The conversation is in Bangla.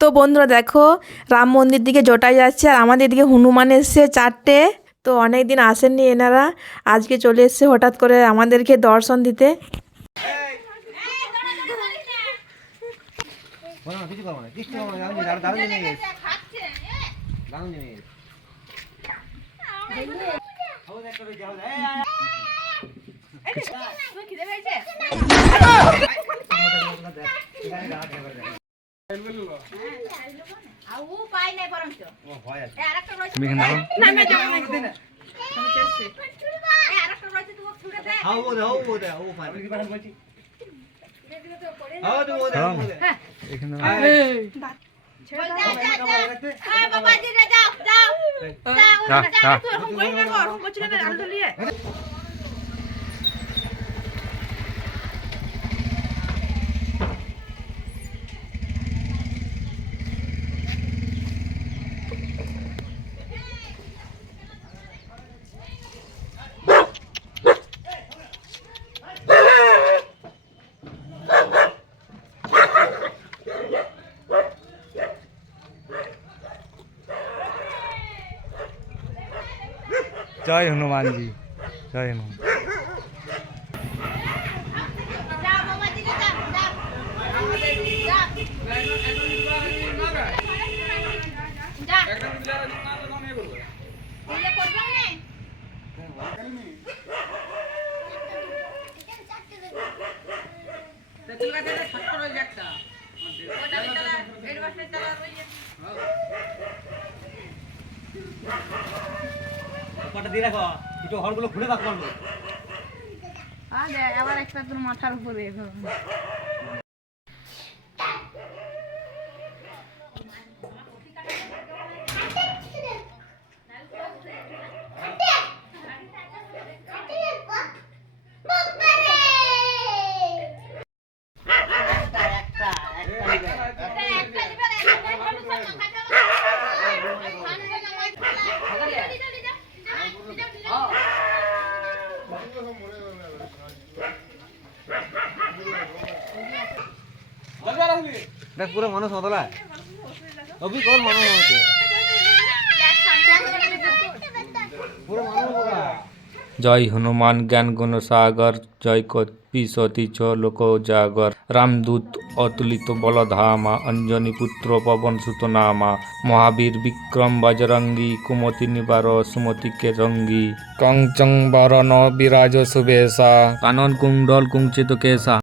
তো বন্ধুরা দেখো, রাম মন্দির দিকে জোটাই যাচ্ছে আর আমাদের দিকে হনুমান এসছে 4টে। তো অনেক দিন আসেননি এনারা, আজকে চলে এসছে হঠাৎ করে আমাদেরকে দর্শন দিতে। जय हनुमान जी, जय हनुमान। দিয়ে রাখো, একটু হলগুলো খুলে রাখো। আবার একটা তোর মাথার উপরে पूरा मानुष मतला अभी कौन मानुष होते पूरा मानुष होगा। जय हनुमान ज्ञान गुण सागर, जय कपीसती च लोक जागर, रामदूत अतुलित बल धामा, अंजनी पुत्र पवन सुत नामा, महावीर विक्रम बजरंगी, कुमति निवार सुमति के रंगी, कंचन बरन विराज सुबेशा, कानन कुंडल कुंचित केसा।